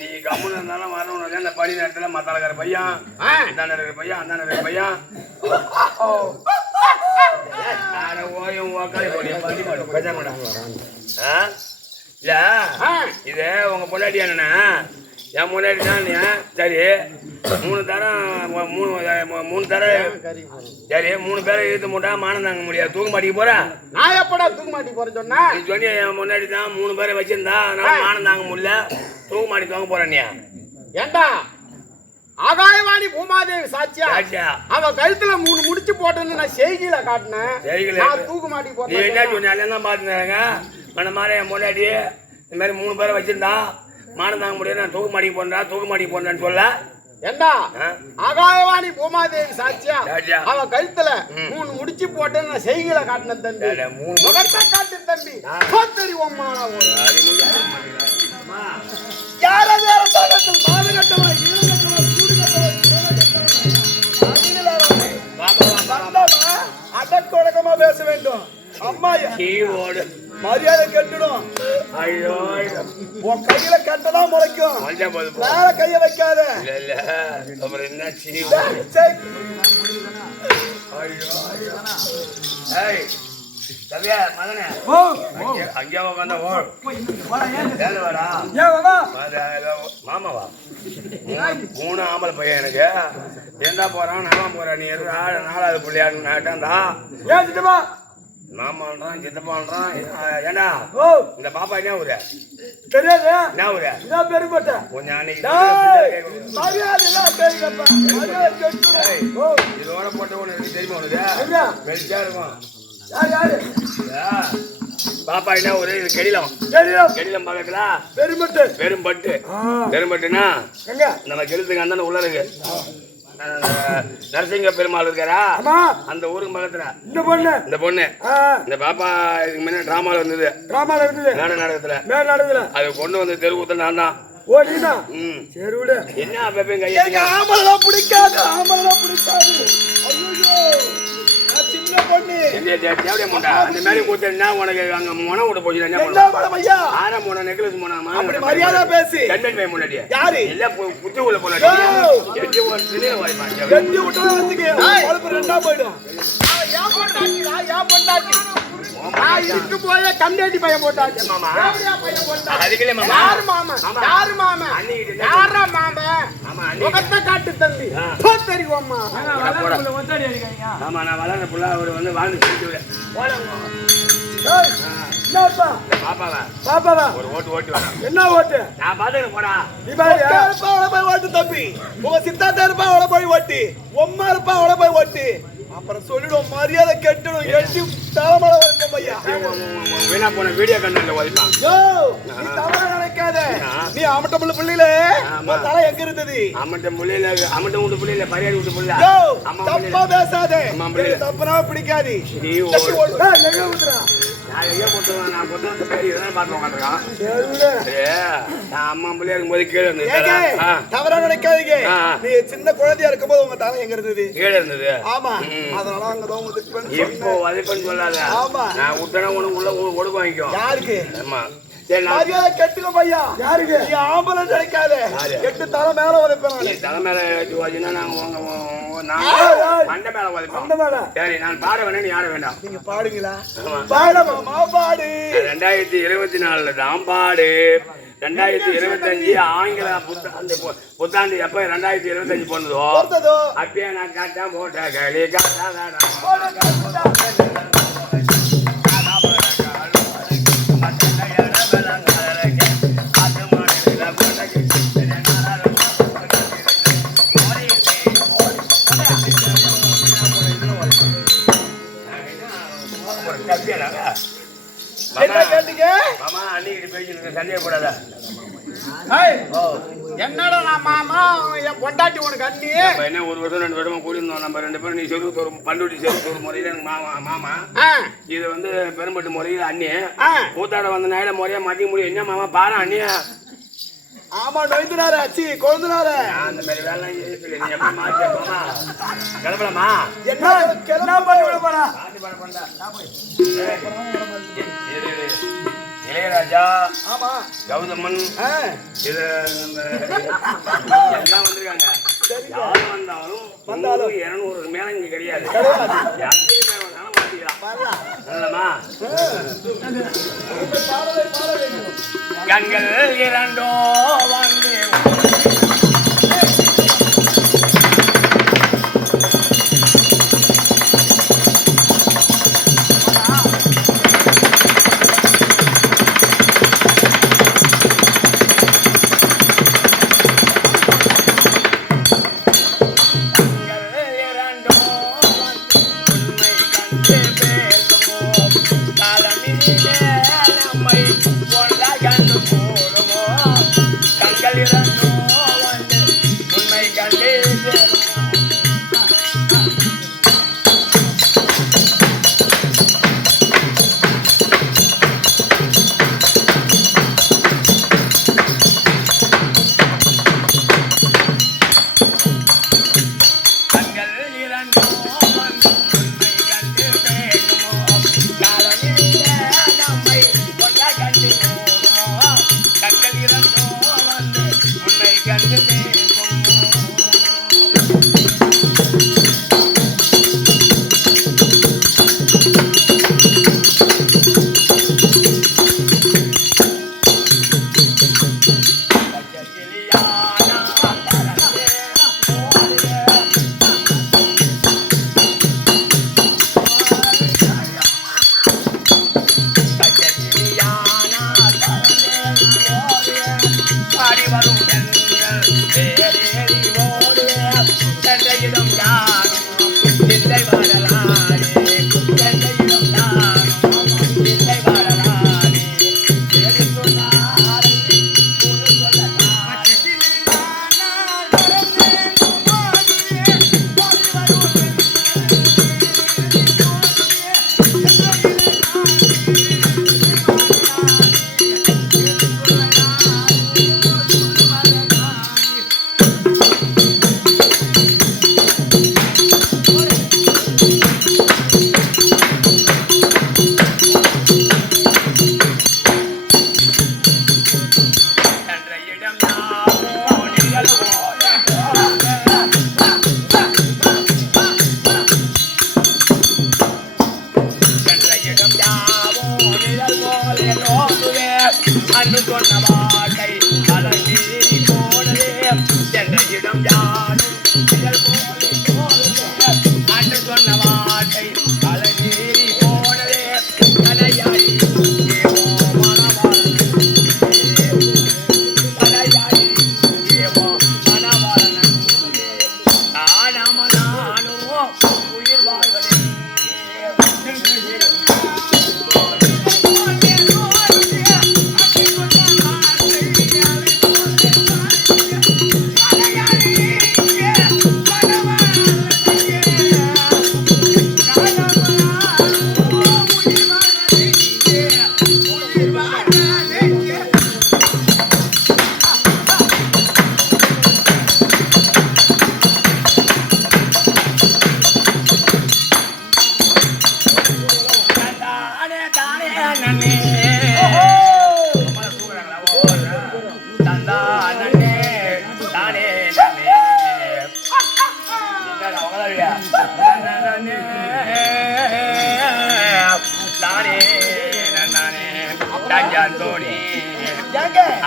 நீ கம்முன்னு இருந்தாலும் வரணும். அந்த படி நேரத்துல மத்தாளக்கார பையன் அந்த பையன் அந்த பையன் ஓயும் படி மாட்டோம் பேச மாட்டாங்க. இல்ல இது உங்க பொண்டாட்டி என்னன்னா என் முன்னாடி தான் சரி 3 தரம் சரி 3 பேரை இழுத்து மூட்டா மானம் தாங்க முடியாது. தூக்க மாட்டிக்கு போற நான் எப்படா தூக்க மாட்டி போறேன் சொன்னா நீ சொன்னி என் முன்னாடி தான் 3 பேரை வச்சிருந்தா நான் மானம் தாங்க முடியல தூக்க மாட்டி தூங்க போறேன். நீ ஏண்டா ஆகாயவாணி பூமாதேவி சாட்சியா அவ கழுத்துல 3 முடிச்சு போட்டேன்னு நான் செய்தியில காட்டினேன். தூக்க மாட்டி போறேன். நீ என்ன சொன்னாலும் தான் பாத்துனாங்க அந்த மாதிரி என் முன்னாடி இந்த மாதிரி 3 பேரை வச்சிருந்தா மானம் தாங்க முடியாது நான் தூக்க மாட்டி போறேன்னு சொல்ல. ஏண்டா ஆகாயவாணி பூமாதேவி சாட்சியா அவ கழுத்துல 3 முடிச்சு போட்டு நான் செய்தியில காட்டினேன் தம்பி. 3 முகத்தை காட்டு தம்பி. தெரியுமா அடக்கொடக்கமா பேச வேண்டும். அம்மா மரியாதை கட்டணும். உன் கையில கட்டதான் முளைக்கும். வேற கைய வைக்காத. மாமாவா 3 ஆம்பளை பையன் எனக்கு என்ன போறான் நான் போறேன். நீ 4வது பிள்ளையாரு நாட்டாந்தா ஏசிட்டுமா மாமான்றான் சித்தப்பான்றான். ஏண்டா இந்த பாப்பா என்ன ஊரு தெரியாது. என்ன ஊரு பெருமட்ட கொஞ்சம் அன்னைக்கு இதோட போட்ட ஒண்ணு தெரியுமா உனக்கு வெளிச்சா இருக்கும். பாப்பா என்ன ஊரு இது கெடிலம் பக்கத்துல பெரும்பட்டுனா நம்ம கெழுத்துக்கு அந்த உள்ள இருக்கு நரசிங்க பெருமாள் இருக்காரா அந்த ஊருக்கு பக்கத்துல இந்த பொண்ணு இந்த பாப்பா இதுக்கு முன்ன டிராமால இருந்தது நாடகத்துல அது கொண்டு வந்து தெருவுத்துல நான் தான். என்ன அப்பப்ப ஆமலாம் பிடிக்காது. அந்த மாதிரி கூத்தா உனக்கு அங்க மொன விட்டு போச்சு. ஆறாம் மொன நெக்லஸ் மொனாமா மரியாதை பேசி முன்னாடி யாரு இல்ல புத்தி உள்ள போல கம்யூனிட்டி பையன் போட்டாச்சு. முகத்தை காட்டு தம்பி. தெரியுமா நான் வளர்ந்த புள்ள அவரு வந்து வாழ்ந்து பாப்பாவா ஒரு ஓட்டு வரேன். என்ன ஓட்டு நான் பாத்துக்க போடா. போய் ஓட்டு தம்பி. உங்க சித்தாந்தா இருப்பா அவளை போய் ஓட்டி. உம்மா இருப்பா அவளை போய் ஓட்டி. அப்புறம் சொல்லிடுவோம் மரியாதை கெட்டுடும். எட்டி தலைமலை வைப்போம் ஐயா. வீணா போன வீடியோ கண்டென்ட்ல ஓதிப்பான். நீ தவறா நினைக்காத. நீ அமட்டமுள்ள புள்ளில தலை எங்க இருந்தது? அமட்ட வீட்டு புள்ளில பரியாடி வீட்டு புள்ள. தப்பா பேசாத. தப்புனா பிடிக்காது. நீ எங்க ஊத்துறா? நான் எங்க போட்டுறேன். நான் போட்டு பேர் இதெல்லாம் பார்த்து உட்காந்துருக்கான். நான் அம்மா பிள்ளையா இருக்கும்போது கீழே இருந்தது. தவறா நினைக்காதீங்க. நீ சின்ன குழந்தையா இருக்கும்போது உங்க தலை எங்க இருந்தது? கீழே இருந்தது. ஆமா அதனால அங்கதான் உங்களுக்கு இப்போ வதைப்பன்னு சொல்லாத. ஆமா நான் விட்டனா உனக்கு உள்ள ஒடுக்க வாங்கிக்கோ. யாருக்கு? ஆமா மரியாதை கெட்டுக்க பையா. யாருக்கு? நீ ஆம்பளை நினைக்காத. எட்டு தலை மேல உதைப்பேன். தலை மேல வச்சுன்னா மண்டை மேல உதைப்பேன். சரி நான் பாட வேணா நீ ஆட வேண்டாம். நீங்க பாடுங்களா? பாடு மாமா பாடு. 2024 தான் பாடு. 2025 ஆங்கில புத்தாண்டு எப்ப 2025 போனதோ அப்பயே நான் காட்டா போட்ட களி ஒரு கப்பியனாங்க என்ன கேட்டீங்க? மாமா அன்னைக்கு பேசிட்டு சந்தேகப்படாத. ஏய், என்னடா நான் மாமா என் பொண்டாட்டி உனக்கு அண்ணி. நம்ம என்ன ஒரு வருஷம் 2 வருஷமா கூடி இருந்தோம் நம்ம 2 பேரும். நீ செருவு ஒரு பண்டுட்டி செருவு ஒரு முறையில எனக்கு மாமா இது வந்து பெரும்பட்டு முறையில் அண்ணி கூத்தாட வந்த நாயில முறையா மதிய முடியும். என்ன மாமா பாரு அண்ணியா? ஆமா நொய்துனாரு அச்சி கொழுந்துனாரு. அந்த மாதிரி வேலை நீ எப்படி மாற்றி கிளம்பலாமா? என்ன பண்ணி விட போறா? இளையராஜா ஆமா கௌதமன் இது எல்லாம் வந்திருக்காங்க. யாரும் வந்தாலும் 200 மேல இங்க கிடையாது. கண்கள் இரண்டோ வந்து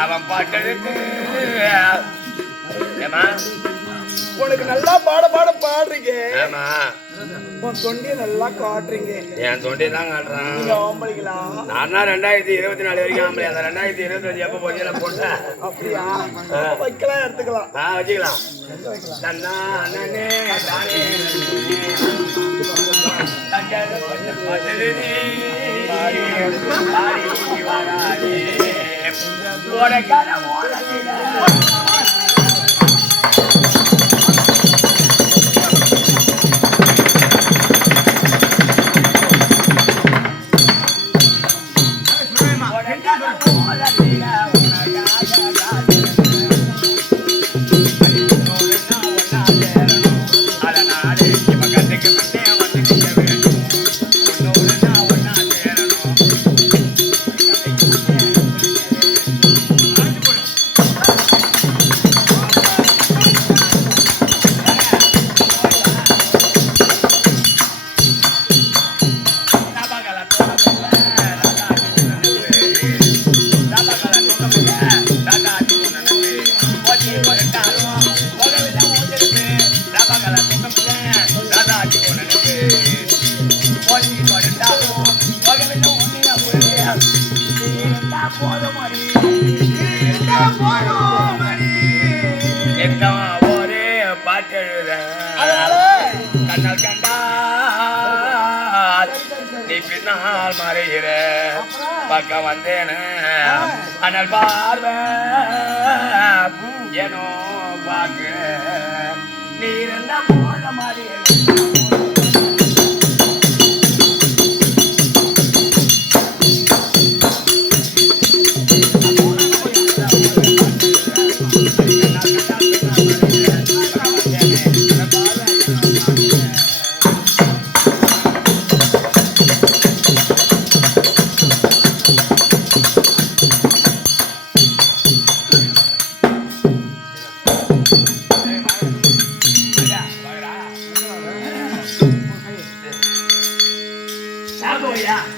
அவன் பாட்டெடுத்து உனக்கு நல்லா பாடுறீங்க. ஆமா உன் தொண்டியை நல்லா காட்டுறீங்க. என் தொண்டியை தான் காட்டுறான். நீங்க ஆம்பளைங்களா? நான் 2024 வரைக்கும் ஆம்பளை. அந்த 2025 எப்ப போச்சு போட்டேன். அப்படியா? வைக்கலாம், எடுத்துக்கலாம். வச்சுக்கலாம். ஒரே பாட்டு கண்ணால் கண்டா நீ பின்னால் மறைகிற பக்கம் வந்தேன்னு அனல் பார்வை ஏனோ பாக்கு நீ இருந்தா போன மாதிரி Yeah.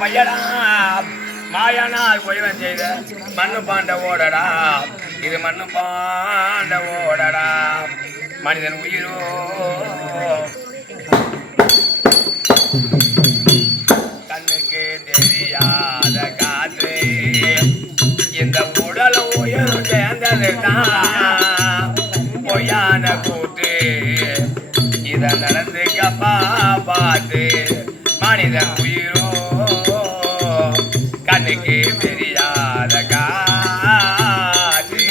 பையடா மாயானால் பொய்வன் செய்த மண்ணு பாண்ட ஓடடா இது மண்ணு பாண்ட ஓடடா மனிதன் உயிரோ கண்ணுக்கு தெரியாத காற்று இந்த உடல் உயிரும் சேர்ந்ததுதான் பொய்யான கூட்டு இத நடந்துக்கப்பா பார்த்து மனிதன் உயிரோ கண்ணுக்கு தெரியாத காற்று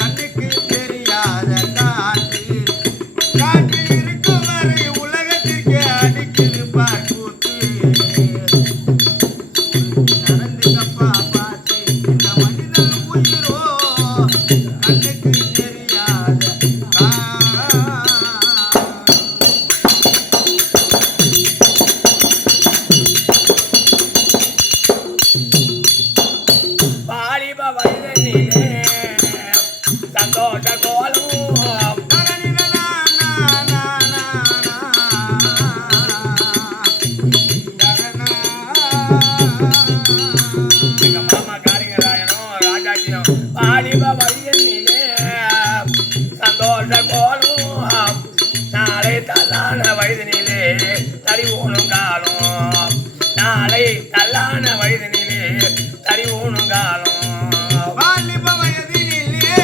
கண்ணுக்கு தெரியாத காற்று காற்று இருக்கும் வரை உலகத்திற்கு அடிக்குது பார்க்கூத்து நடந்துக்கப்பா பார்த்து இந்த மனிதன் உயிரோ கண்ணுக்கு தெரியாத வாலிப வயதினிலே சந்தோஷ கோலம் எங்க மாமா காளிங்கராயனும் ராஜாஜியும் வாலிப வயதினிலே சந்தோஷ கோலம் நாளை தள்ளான வயதினிலே தடி ஊனும் காலம் நாளை தள்ளான வயதினிலே தடி ஊனும் காலம் வாலிப வயதினிலே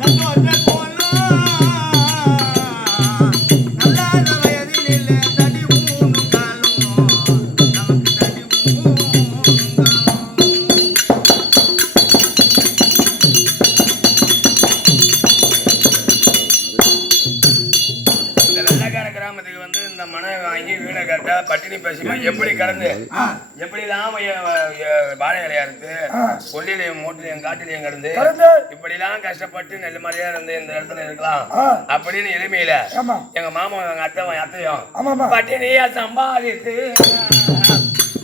சந்தோஷ கோலம் நல்லாத வயதினிலே தடி ஊனும் காலம் நமக்கு தடி ஊனும் இந்த வெள்ளக்கார கிராமத்துக்கு வந்து இந்த மனை வாங்கி வீடை கட்ட பட்டினி பேசி எப்படி கடந்து எப்படிலாம் வாழை இலையா இருக்கு கொல்லிலையும் மூட்டிலையும் காட்டிலையும் கடந்து இப்படிலாம் கஷ்டப்பட்டு நெல் மாதிரியா இருந்து இந்த இடத்துல இருக்கலாம் அப்படின்னு எளிமையில எங்க மாமா எங்க அத்தையும் பட்டினியா சம்பாதித்து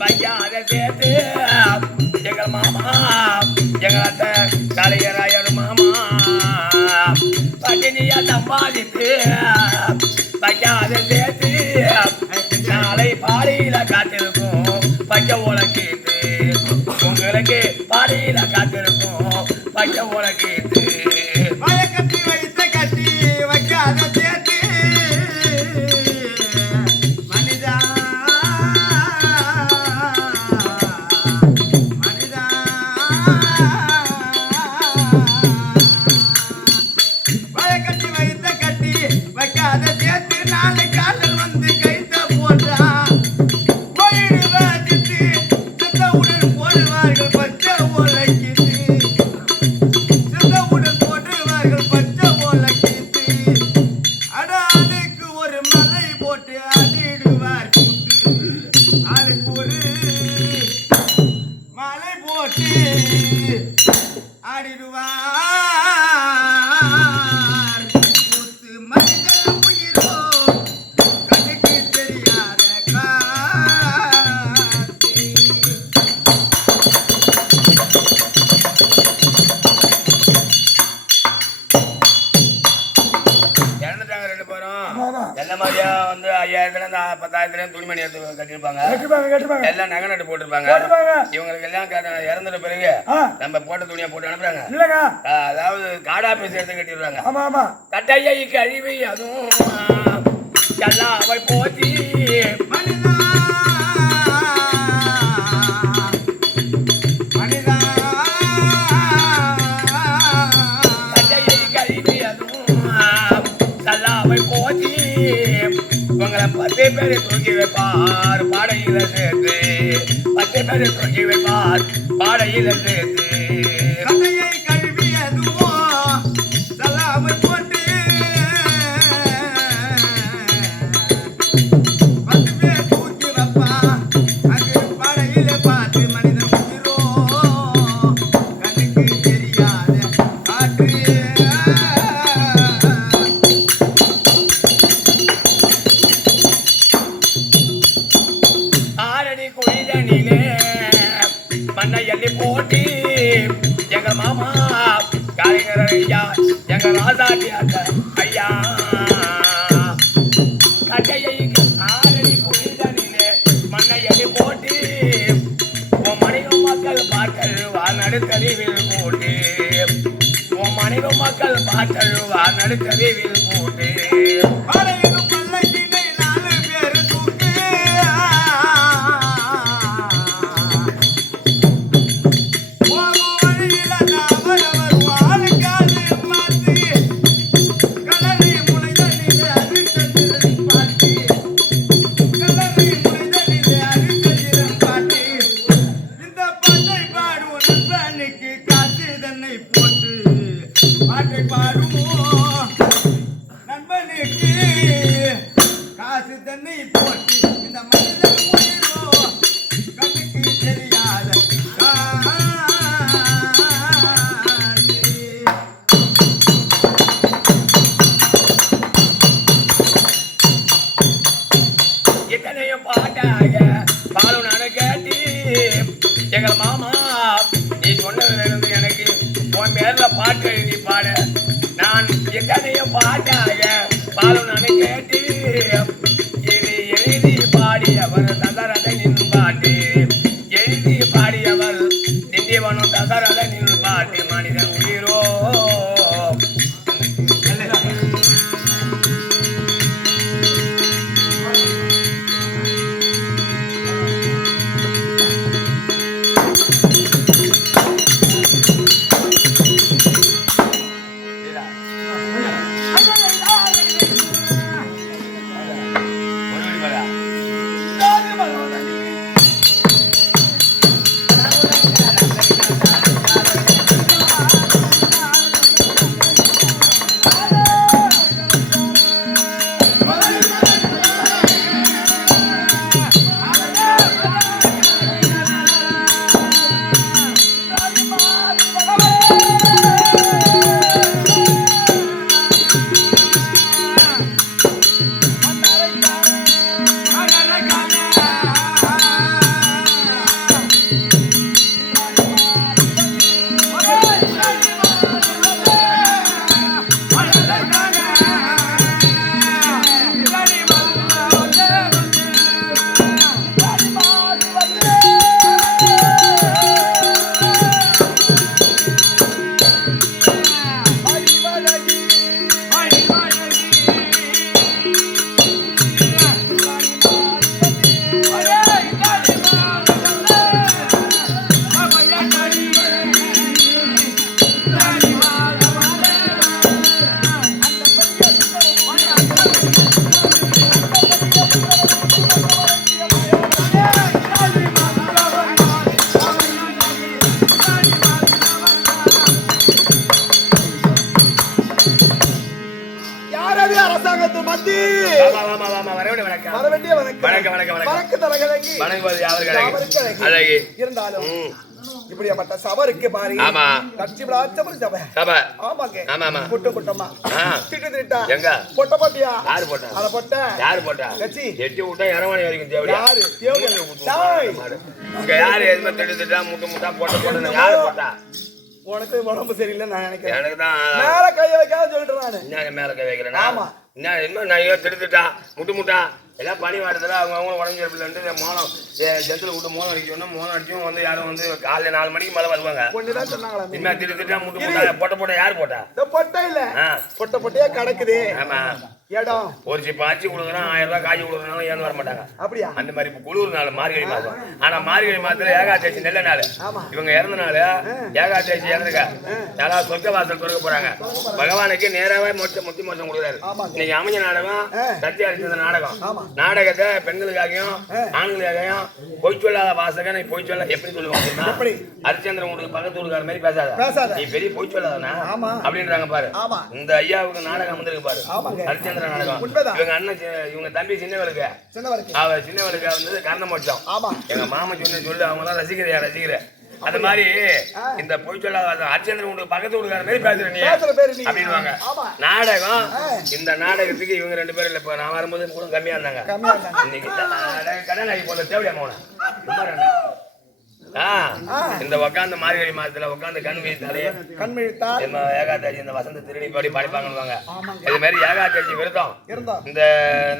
வைக்காத சேர்த்து எங்க மாமா எங்க அத்தை காளிங்கராயர் மாமா பட்டினியா சம்பாதித்து வைக்காத சேர்த்து நாளை பாடியில காத்திருக்கும் பச்சை உலகீத்து உங்களுக்கு பாடியில காத்திருக்கும் பச்சை உலகீத்து கட்டி வைத்த கட்டி வைக்காத சேர்த்து மனிதா மனிதா கட்டி வைத்த கட்டி வைக்காத சேர்த்து நாளை காதல் வந்து கைத்த போட்டா போயிடு வாதித்து சித்தவுடன் போடுவார்கள் பச்சை உலகித்து சித்தவுடன் போடுவார்கள் பச்சை உலகித்து அட ஆளுக்கு ஒரு மலை போட்டு ஆடிடுவார் கூத்து ஆளுக்கு ஒரு மலை போட்டு ஆடிடுவார் கூத்து மனித உயிரோ கண்ணுக்கு தெரியாத காத்து இறந்துட்டாங்க ரெண்டு பேரும் எல்லா மாதிரியா வந்து 5000 10,000 துணிமணி எடுத்து கட்டிருப்பாங்க எல்லாம் நகை நட்டு போட்டிருப்பாங்க இவங்களுக்கு எல்லாம் இறந்துட்ட பிறகு நம்ம போட்ட துணியை போட்டு அனுப்புறாங்க அதாவது காடா பீஸ் எடுத்து கட்டிடுறாங்க கட்டையை கழிவு அதுவும் எல்லாம் அவை போத்தி மனிதா மனிதா கட்டையை கழிவு அதுவும் எல்லாம் அவை போத்தி உங்களை 10 பேரை தூக்கி வைப்பார் பாடையில சேர்த்து 10 பேரை தூக்கி வைப்பார் பாடையில சேர்த்து கதையை கழுவியதுவோ சலாமை போட்டு 10 பேர் தூக்கி வைப்பா அங்கு படையில பார்த்து மனிதன் உயிரோ கண்ணுக்கு தெரியாத காற்று ஆரடி குழிதனிலே மண்ணை எள்ளி போட்டி எங்க மாமா நெடுவில் போட்டு படையிலும் பல்லக்கினை 4 பேரு தூக்கு போகும் வழியில அவரவர் வாழ்க்காது மாத்தி கலரி முனைதலிலே அரிச்சந்திரன் பாட்டி கலரி முனைதலிலே அரிச்சந்திரன் பாட்டி இந்த பாட்டை பாடும் நண்பனுக்கு காசு தன்னை போட்டு பாட்டை பாடுவோம் நண்பனுக்கு காசு தன்னை போட்டு இந்த மனிதன் உயிரோ கண்ணுக்கு தெரியாத காசு. எத்தனையோ பாட்டாக பாலும் நானு கேட்டி எங்கள் மாமா நீ சொன்னதிலிருந்து எனக்கு உன் பேர்ல பாட்டு எழுதி பாட நான் எத்தனையோ பாட்டாக பாலும் நானு கேட்டி இது எழுதி பாடியவர் தசரதனின் பாட்டு எழுதி பாடியவர் திண்டிவனம் தசரதனின் பாட்டு மனிதன் உயிரோ யாரது அரசாங்கத்து மத்தி வர வேண்டிய வணக்கு தரகழகி அழகி இருந்தாலும் இப்படியாப்பட்ட சபருக்கு பாரு ஆமா கட்சி விளாச்சபுரி சபை சபை ஆமாங்க ஆமா குட்டு குட்டமா திட்டு திட்டா எங்க பொட்ட பொட்டியா யாரு போட்டா அத பொட்ட யாரு போட்டா கட்சி எட்டி விட்டா இரவணி வரைக்கும் தேவையா யாரு தேவங்க டாய் இங்க யாரு எதுமே திட்டு திட்டா முட்டு முட்டா போட்ட போட்ட யாரு போட்டா உனக்கு உடம்பு சரியில்லை நான் நினைக்கிறேன் எனக்கு தான் மேல கைய வைக்காத சொல்லிட்டு நானு என்ன மேல கை வைக்கிறேன் ஆமா என்ன நான் ஏன் திட்டுட்டா முட்டு முட்டா எல்லாம் பனி வாட்டத்தில் அவங்க உடஞ்சிருப்பில்லைன்ட்டு மோனம் ஜென்த்தில் விட்டு மோனம் அடிக்கணும் மோனம் அடிச்சும் வந்து யாரும் வந்து காலையில் 4 மணிக்கு மேலே வருவாங்க ஒண்ணுதான் சொன்னாங்களா இனிமேல் திட்டா முட்டு முட்டா போட்ட யார் போட்டா பொட்டை இல்ல பொட்ட பொட்டையா கிடக்குது ஆமா இடம் ஒரு சிப்ப ஆச்சு கொடுக்குறோம் 1000 ரூபாய் காய்ச்சி கொடுக்குறனால ஏன்னு வர மாட்டாங்க அப்படியா அந்த மாதிரி இப்போ குளிர் நாள் மார்கழி மாதம் ஆனா மார்கழி மாதத்துல ஏகாதசி நல்ல நாள் இவங்க இறந்த நாள் ஏகாதசி இறந்துக்க யாராவது சொர்க்க வாசல் திறக்க போறாங்க பகவானுக்கு நேராவே முத்தி மோசம் கொடுக்குறாரு இன்னைக்கு அமைஞ்ச நாடகம் சத்திய அரிச்சந்த நாடகம் நாடகத்தை பெண்களுக்காகவும் ஆண்களுக்காகவும் பொய் சொல்லாத வாசகன் நீ பொய் சொல்ல எப்படி சொல்லுவாங்க ஹரிச்சந்திரன் உங்களுக்கு பக்கத்து ஊருக்கார மாதிரி பேசாத நீ பெரிய பொய் சொல்லாதானா அப்படின்றாங்க பாரு இந்த ஐயாவுக்கு நாடகம் வந்திருக்கு பாரு ஹரிச்சந்திரன் நாடகம் இவங்க அண்ணன் இவங்க தம்பி சின்னவளுக்கு அவ சின்னவளுக்கு வந்து கர்ணமோட்சம் எங்க மாமா சொல்லு அவங்க எல்லாம் ரசிக்கிற அந்த மாதிரி இந்த பொய் சொல்லாத ஹரிச்சந்திரன் உங்களுக்கு பக்கத்து ஊருக்கார மாதிரி பேசுறேன் அப்படின்வாங்க நாடகம் இந்த நாடகத்துக்கு இவங்க 2 பேரும் இப்ப நான் வரும்போது கூட கம்மியா இருந்தாங்க இன்னைக்கு கடன் ஆகி போல தேவையா மோன இந்த உட்காந்து மார்கழி மாதத்துல உட்காந்து கண் விழித்தாலே ஏகாதசி இந்த வசந்த திருடி பாடி பாடிப்பாங்க இது மாதிரி ஏகாதசி விரதம் இந்த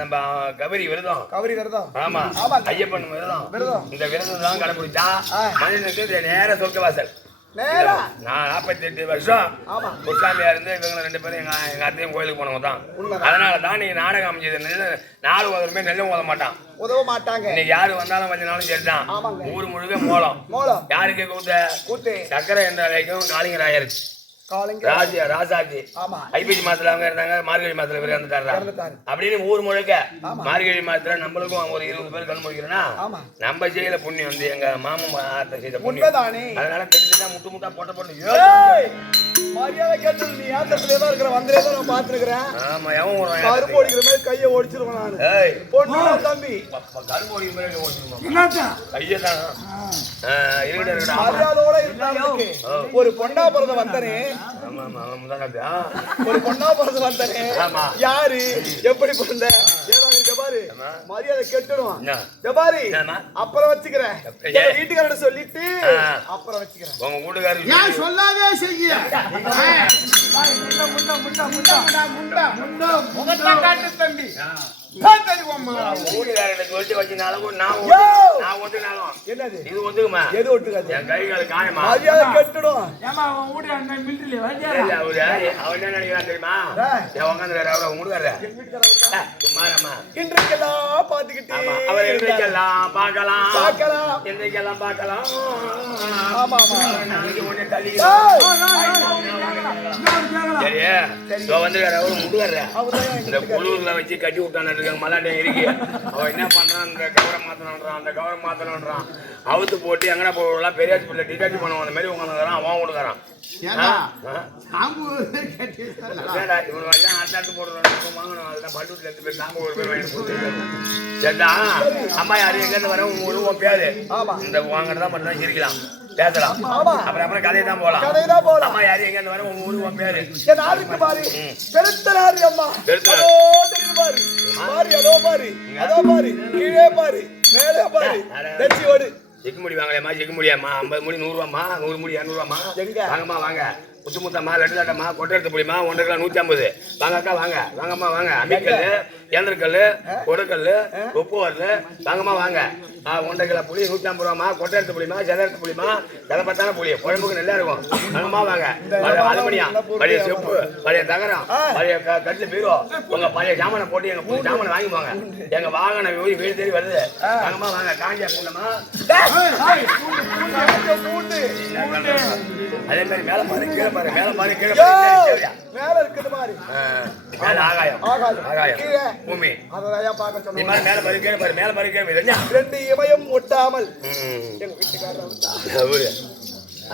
நம்ம கபரி விரதம் ஆமா ஐயப்பன் விரதம் இந்த விரதம் தான் கடைபிடிச்சா மனிதனுக்கு நேர சொர்க்க வாசல் நேரா நான் 48 வருஷம் ஆமா குசாமியா இருந்து இவங்க 2 பேரும் எங்க அத்தையும் கோயிலுக்கு போனவங்க தான். உண்மைதான். அதனால தான் நீங்க நாடகம் அமைஞ்சது. நாலு உதவுமே நெல்லும் ஓத மாட்டான். உதவ மாட்டாங்க. இன்னைக்கு யாரு வந்தாலும் வந்தாலும் சரிதான். ஆமாங்க. ஊர் முழுக்க மோளம். மோளம் யாருக்கு கூத்து சக்கரை என்ற வரைக்கும் காளிங்கராயருக்கு காலிங்க ராசாஜி ஆமா ஐபிசி மாசத்துல அவங்க இருந்தாங்க. மார்கழி மாசத்துல பேர் இறந்துட்டாரு. அப்படின்னு ஊர் முழுக்க ஆமா. மார்கழி மாசத்துல நம்மளுக்கும் ஒரு 20 பேர் கண் முடிக்கிறோம்னா ஆமா நம்ம செய்யல புண்ணியம் வந்து எங்க மாமன் ஆத்த செய்த புண்ணியம். உண்மைதானே. அதனால தெரிஞ்சுதான் முட்டு முட்டா போட்டு ஏய், மரியாதை கேட்டது நீ ஆத்தத்திலே தான் இருக்கிற வந்தே தான் நான் பாத்துக்கிறேன். ஆமா எவன் ஒரு கருப்பு ஓடிக்கிற மாதிரி கையை ஒடிச்சிருவேன் நானு. ஏய் பொண்ணு தம்பி கருப்பு ஓடி மாதிரி ஓடிச்சுமா என்னடா ஐயதான் இருக்கடா. மரியாதையோட இருந்தாங்க. ஒரு பொண்ணா பிறந்த வந்தனே ஆமா ஆமா அவன் முந்தானே ஒரு பொண்ணா பிறந்த வந்தனே ஆமா. யாரு எப்படி பிறந்த ஏதாங்க ஜபாரி ஆமா. மரியாதை கெட்டுடும் என்ன? ஜபாரி என்னம்மா? அப்புறம் வச்சுக்கிறேன் ஏய். எங்க வீட்டுக்காரட சொல்லிட்டு ஆ. அப்புறம் வச்சுக்கிறேன். உங்க வீட்டுக்காரரு ஏன் சொல்லாதே செய்ய முகத்தை காட்டு தம்பி வீட்டுக்காரருக்கு வச்சு வச்சுனாலும் நான் ஒத்துனாலும் என்னது இது ஒத்துக்குமா? எது ஒட்டுக்காது என் கை கால் காயமா? மரியாதை கெட்டுடும். இல்ல, அவன் என்ன நினைக்கிறான் தெரியுமா? என் உட்காந்துக்காரு அவரை முடுக்காரு சும்மாரம்மா. இன்றைக்கெல்லாம் பாத்துக்கிட்டு அவர் என்றைக்கெல்லாம் பார்க்கலாம் பார்க்கலாம். என்றைக்கெல்லாம் பார்க்கலாம். ஆமா ஆமா நாளைக்கு ஒண்ணு தள்ளி ஏய், சரி இதோ வந்துருக்காரு அவரு முடுக்காரு. அவர்தான் இந்த குளூர்ல வச்சு கட்டி விட்டான்னு இருக்காங்க. மல்லாட்டை இருக்கு. அவன் என்ன பண்றான்? இந்த கவரை மாத்தணுன்றான், அந்த கவரை மாத்தணுன்றான். அவுத்து போட்டு எங்கடா போகலாம் பெரியாச்சு பிள்ளை டிகாச்சி பண்ணுவான். அந்த மாதிரி உட்காந்துக்கிறான். அவன் கொடுக்குறான். இவனு வரைக்கும் அட்டாட்டு போடுறான். வாங்கணும். அதுதான் பட்டுல எடுத்து போய் சாம்பு ஒரு பேர் வாங்கி கொடுத்துருக்காரு. சரிதா அம்மா யாரும் எங்கேருந்து வர உன் பேரு இந்த வாங்குறதா மட்டும் தான் சிரிக்கலாம் பேசலாம். அப்புறம் கதையை தான் போலாம். கதைதான் போலாம். அம்மா யாரும் எங்கேருந்து வர உன் ஊரு உன் பேரு என் ஆளுக்கு பாரு பெருத்தனாரி அம்மா பெருத்தனாரி. அதோ தெரியுது பாரு பாரு அதோ பாரு கீழே பாரு மேலே பாரு தச்சி ஓடு. செக்கு முடி வாங்கலையம்மா செக்கு முடியாம்மா 50 முடி 100 ரூபாம்மா 100 முடி 200 ரூபாம்மா வாங்கம்மா வாங்க முத்து முத்தம்மா லட்டு லட்டம்மா கொட்டை எடுத்து புடிமா 1 கிலோ 150 வாங்க அக்கா வாங்க வாங்கம்மா வாங்க அம்மிக்கல் ஏந்திரக்கல் கொடக்கல் உப்பு வரல வாங்கம்மா வாங்க 1 கிலோ புளி 150 ரூபாம்மா கொட்டை எடுத்து புளிமா ஜல எடுத்து புளிமா ஜலப்பத்தான புளி குழம்புக்கு நல்லா இருக்கும் வாங்கம்மா வாங்க அலுமினியம் பழைய செப்பு பழைய தகரம் பழைய கட்டில பீரோ உங்க பழைய ஜாமானை போட்டு எங்க புது ஜாமானை வாங்கி போங்க எங்க வாகனம் வீடு தேடி வருது வாங்கம்மா வாங்க காஞ்சா பூண்டமா அதே மாதிரி மேல பாரு கீழே பாரு மேல பாரு கீழே பாரு மேல இருக்குது பாரு மேல ஆகாயம் ஆகாயம் பூமி அததான் பார்க்க நீ சொன்னேன். மேல பாரு கீழே பாரு மேல பாரு கீழே பாரு ரெண்டு இமயம் ஒட்டாமல் எங்க வீட்டுக்காரர்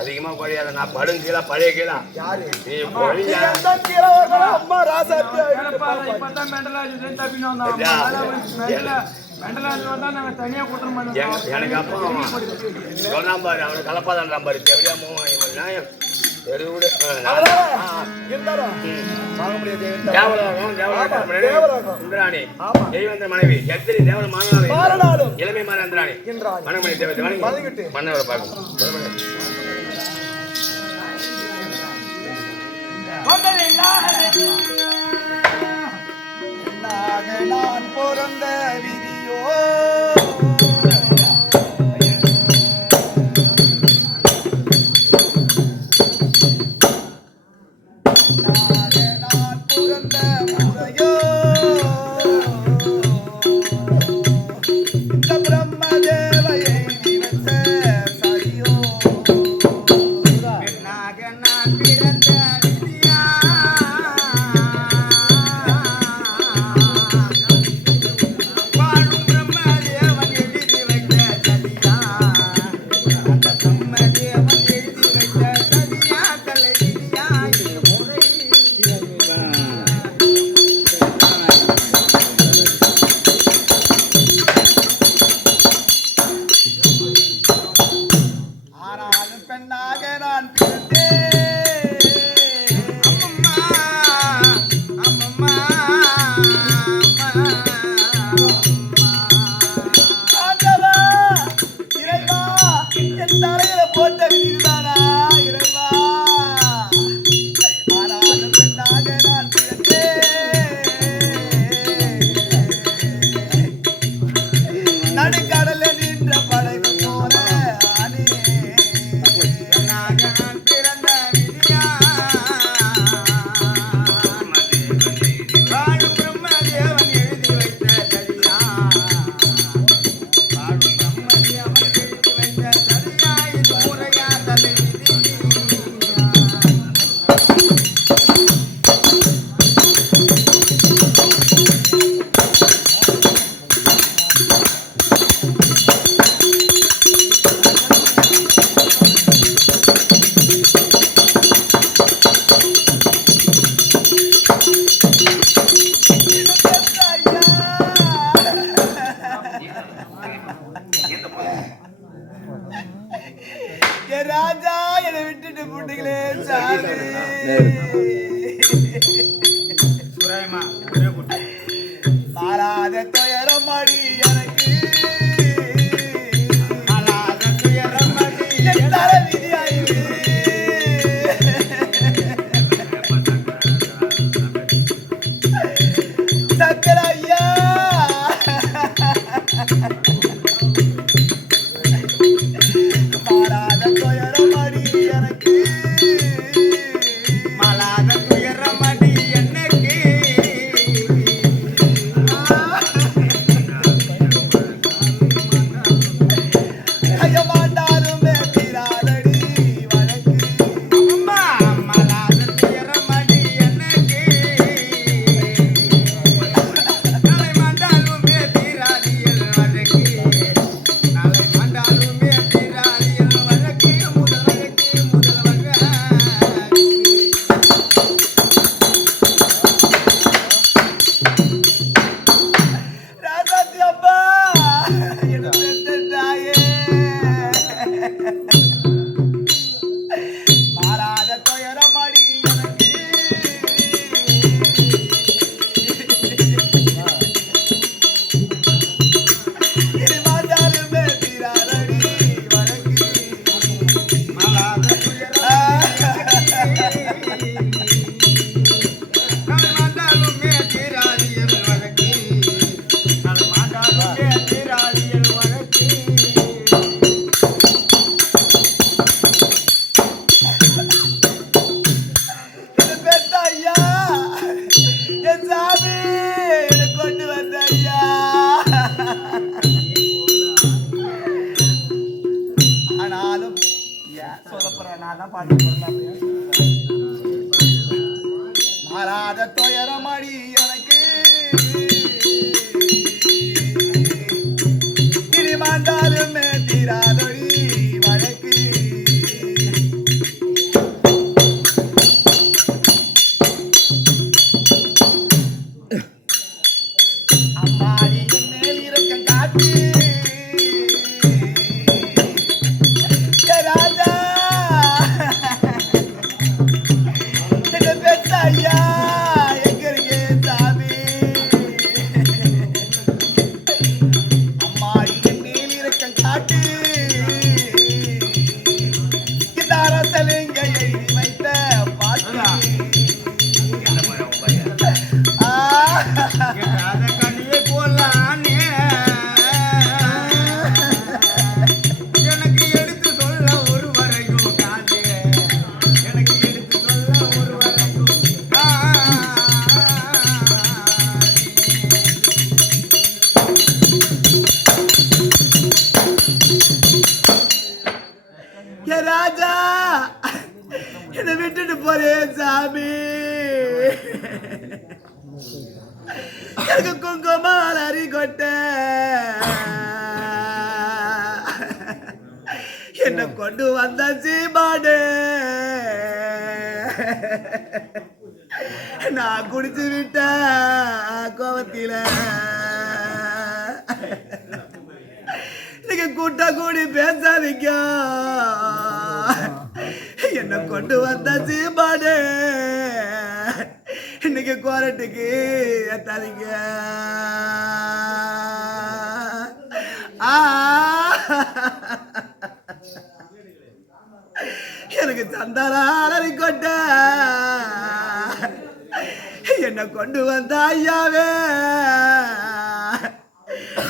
அதிகமா குறையாத நான் படும் கீழே பழைய கீழே யாரு நீ பொழியா கீழே வரணும் அம்மா ராசாத்தி எனக்கு அப்பா சொன்னான் பாரு அவனை கலப்பாதான் பாரு தேவையாமோ நியாயம் தெருவுட இருந்தாலும் வாங்க முடியாது தேவலோகம் இந்திராணி தெய்வந்த மனைவி எத்திரி தேவல மாணவ இளமை மாற இந்திராணி மனமணி தேவத்தை மன்னவரை பார்க்கணும் நான் பிறந்த விதியோ நான் பிறந்த முறையோ இந்த பிரம்ம தேவையை வந்த சரியோ நான் பிறந்த விதியா சரிம்மா ஒரே குட்டி மாறாத துயரம் அடி எனக்கு மாறாத துயரம் அடி என் தலை விதியாயிரு சக்கர ஐயா மாறாத துயரம் அடி எனக்கு மாறாத துயரம் அடி எனக்கு ஐயமாண்டாலுமே தீராதடி வழக்கு அம்மா மாறாத துயரம் அடி எனக்கு நாளை மாண்டாலுமே தீராதியல் வழக்கு நாளை மாண்டாலுமே தீராதியல் வழக்கு முதல் வழக்கு ராசாத்தி அப்பா என்ன பெற்றாயே மாறாத துயரம் அடி எனக்கு இனி மாண்டாலுமே தீராதடி வழக்கு மாறாத நாளை மாண்டாலுமே தீராதியல் வழக்கு நாளை மாண்டாலுமே தீராதியல் வழக்கு என்ன பெற்ற ஐயா என் சாமி என்னை கொண்டு வந்த ஐயா ஆனாலும் ஏன் சொல்லப் போறேன் நான் தான் பாட்டு போறேன் மாறாத துயரம் அடி எனக்கு இனி மாண்டாலுமே தீராதொழி வழக்கு அம்மாடி என் மேல் இரக்கம் காட்டு ஏ ராஜா என்ன பெற்ற ஐயா எங்க இருக்கே சாமி அம்மாடி என் மேல் இரக்கம் காட்டு இந்த அரசலிங்க எழுதி வைத்த பாட்டு எட்டாத கனியை போலானே எனக்கு எடுத்து சொல்ல ஒரு வரையும் காதே எனக்கு எடுத்து சொல்ல ஒரு வரையும் ஏ ராஜா என்னை விட்டுட்டு போறேன் சாமி எனக்கு குங்குமம் அரி கொட்ட என்ன கொண்டு வந்த சீமாடு நான் குடிச்சு விட்ட கோவத்தில நீங்க கூட்ட கூடி பேசாதீங்க என்ன கொண்டு வந்த சீமாடு இன்னைக்கு குவாரட்டுக்கு ஏத்தாதீங்க எனக்கு சந்தனாரி கொட்ட என்ன கொண்டு வந்த ஐயாவே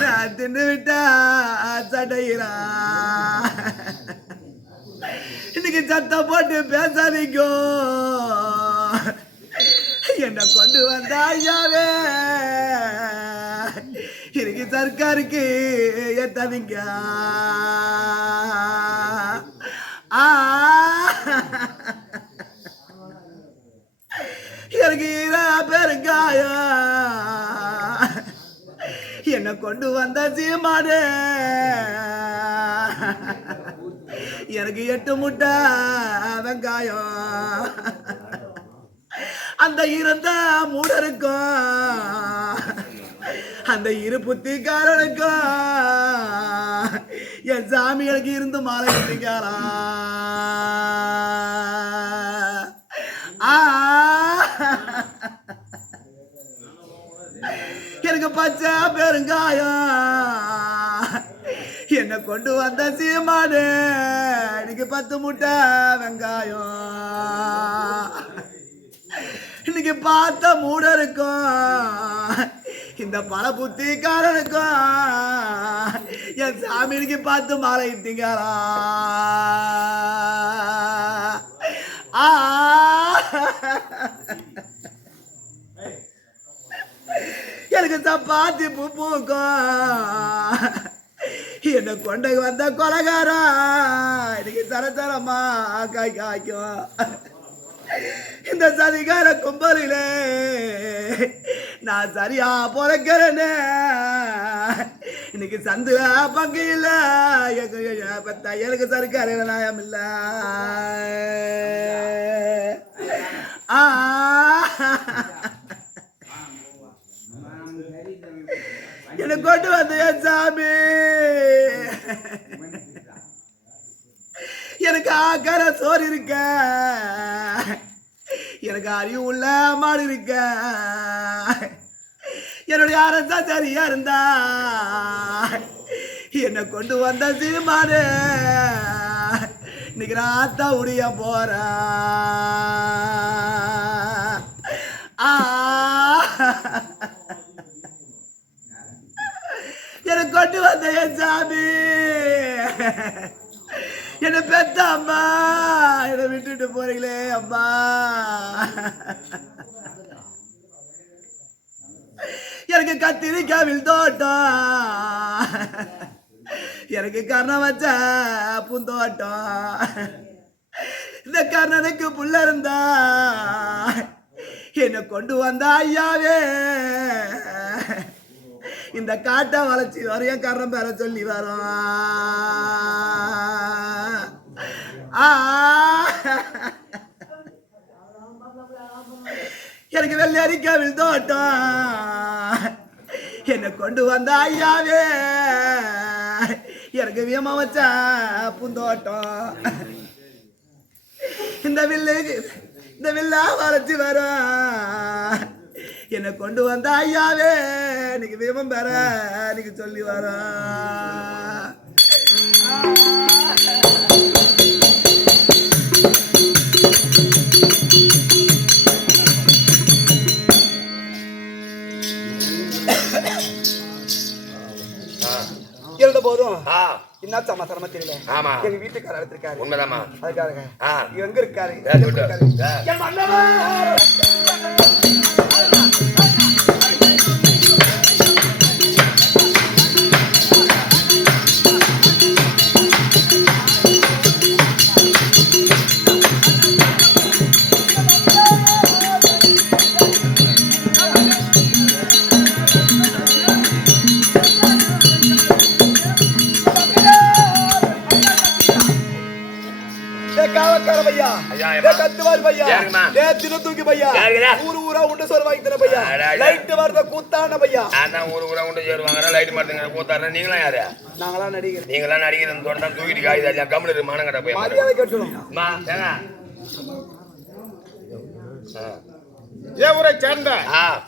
நான் தின்னு விட்டா சடையிறா இன்னைக்கு சத்தம் போட்டு பேசாதீங்க என்ன கொண்டு வந்த ஐயாவே இன்னைக்கு சர்க்காருக்கு ஏத்தாதீங்க எனக்கு பெருங்காயா என்ன கொண்டு வந்த சீமாடு எனக்கு 8 முட்டை வெங்காயம் அந்த இருந்த மூடருக்கும் அந்த இரு புத்திக்காரனுக்கும் என் சாமிகளுக்கு இருந்து மாலை கட்டிக்காரா எனக்கு பச்சை பெருங்காயம் என்ன கொண்டு வந்த சீமானு இன்னைக்கு 10 முட்டை வெங்காயம் இன்னைக்கு பார்த்த மூட இருக்கும் இந்த பல புத்திக்காரனுக்கும் என் சாமிக்கு பார்த்து மாலை இட்டீங்களா எனக்கு சப்பாத்தி பூக்கும் என்ன கொண்டு வந்த கொலகாரா இன்னைக்கு சரசரமா காய்க்கும் இந்த சதிகார கும்பலிலே நான் சரியா பிறக்கிறேன்னு இன்னைக்கு சந்துல பங்கு இல்ல எனக்கு சருக்கார நியாயம் இல்ல எனக்கு கொண்டு வந்த என் சாமி எனக்கு ஆக்கார சோறு இருக்க எனக்கு அறிவு உள்ள மாடு இருக்க என்னுடைய அரசா சரியா இருந்தா என்னை கொண்டு வந்த சீமானு இன்னைக்கு ராத்தா உடைய போற எனக்கு கொண்டு வந்த என் சாமி என்ன பெத்த அம்மா என்னை விட்டுட்டு போறீங்களே அம்மா எனக்கு கத்திரிக்காவில் தோட்டம் எனக்கு கர்ணம் வச்ச பூந்தோட்டம் இந்த கர்ணனுக்கு புள்ள இருந்தா என்னை கொண்டு வந்த ஐயாவே இந்த காட்டை வளைச்சி வரையும் கர்ணம் பேர சொல்லி வரும் எனக்கு வெள்ளரிக்காவில் தோட்டம் என்னை கொண்டு வந்த ஐயாவே எனக்கு வியமா வச்ச பூந்தோட்டம் இந்த வில்லா வளைச்சி வரும் என்னை கொண்டு வந்த ஐயாவே இன்னைக்கு வியமம் பெற இன்னைக்கு சொல்லி வரும் எழுத போதும் என்ன சமாசாரமா தெரியல. எங்க வீட்டுக்காரர் எடுத்திருக்காரு. உண்மைதாமா? அதுக்காக எங்க இருக்காரு?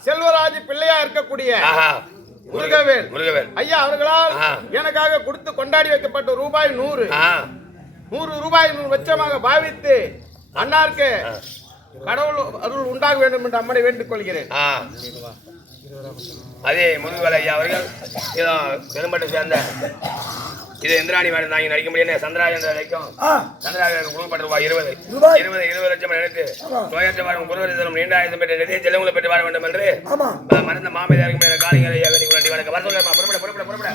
செல்வராஜ் பிள்ளையா இருக்கக்கூடிய முருகவேல் ஐயா அவர்களால் எனக்காக கொடுத்து கொண்டாடி வைக்கப்பட்ட ரூபாய் 100 ரூபாய் வெச்சமாக பாவித்து அன்னாருக்கு கடவுள் அருள் உண்டாக வேண்டும் என்று அம்மனை வேண்டிக் கொள்கிறேன். அதே முருகவேல் ஐயா அவர்கள் பெரும்பட்டு சேர்ந்த இது இந்திராணி மேடம் தாங்கி நடிக்க முடியாது. சந்திராஜன் நடிக்கும் சந்திராஜன் கொடுக்கப்பட்ட ரூபாய் 20 லட்சம் எடுத்து நோயற்ற குருவரிசனம் நீண்ட ஆயுதம் பெற்ற நிறைய செலவுகளை பெற்று வாழ வேண்டும் என்று மறந்த மாமேதாருக்கு காலிகளை வணக்கம் வர சொல்ல புறப்பட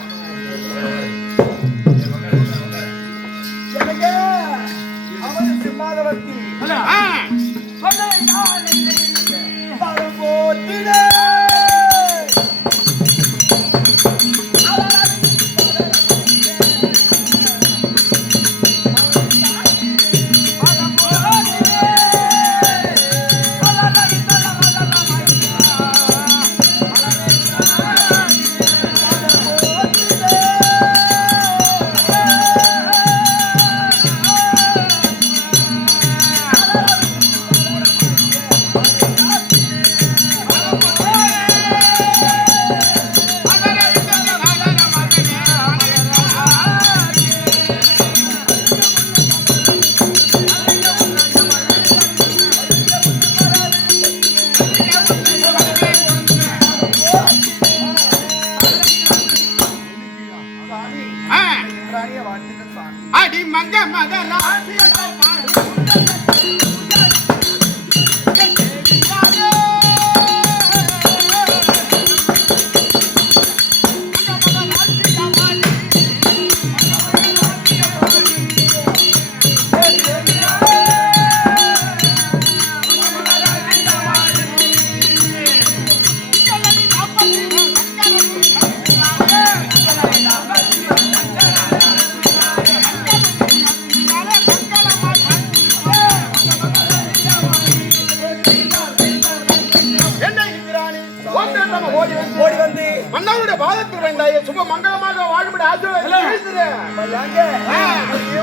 வேகமாக ஓடி வந்து மன்னருடைய பாதத்தில் வேண்டாய சுப மங்களமாக வாழும்படி ஆசீர்வாதம்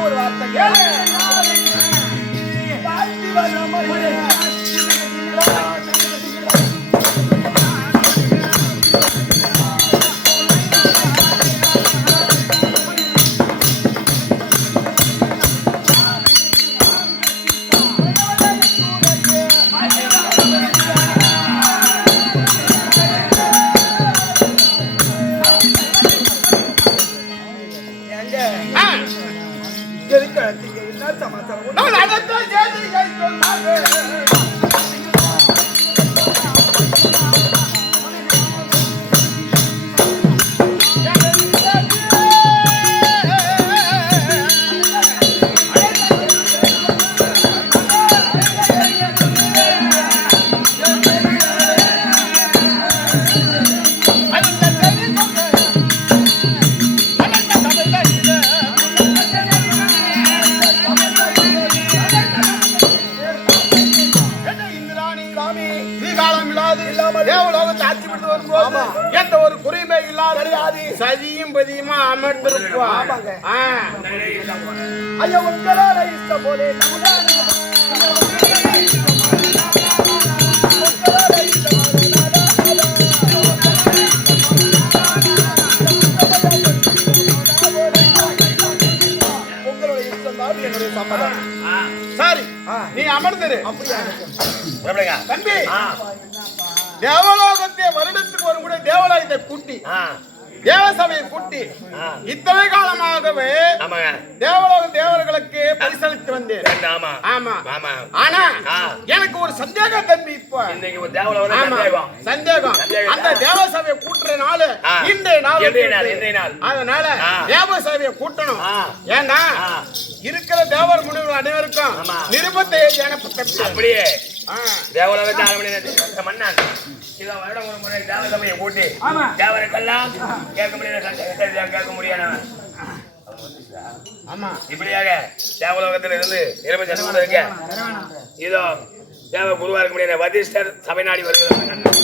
ஒரு வார்த்தை கேளு. நான் அதைத்தான் சேர்த்து சொன்னாங்க. எந்த ஒரு குறியுமே இல்லாத சதியும் பதியுமா அமர்ந்திருப்பாங்க. ஐயா உங்களோட இஷ்டம் போலே உங்களோட இஷ்டம் தான் என்னுடைய சம்மதம். சரி நீ அமர்ந்துரு. தம்பி தேவலோகத்தை வருடத்துக்கு ஒரு முறை தேவாலயத்தை கூட்டி தேவசபையை கூட்டி இத்தனை காலமாகவே தேவலோக தேவர்களுக்கு பரிசளித்து வந்தேன். ஆனா எனக்கு ஒரு சந்தேகம் தம்பி. இப்போ சந்தேகம் அந்த தேவசபையை கூட்டுற நாள் இன்றைய நாள். அதனால தேவசபையை கூட்டணும். ஏன்னா இருக்கிற தேவர் முனிவர் அனைவருக்கும் நிருபத்தை அப்படியே மன்னான் வருடம் ஒரு முறை தேவசபையை கூட்டி தேவருக்கெல்லாம் கேட்க முடியாது. ஆமா இப்படியாக தேவலோகத்தில் இருந்து நிரம்ப ஜனமாக இருக்க இதோ தேவ குருவா இருக்க முடியாது வதிஷ்டர் சபை நாடி வருகிறது.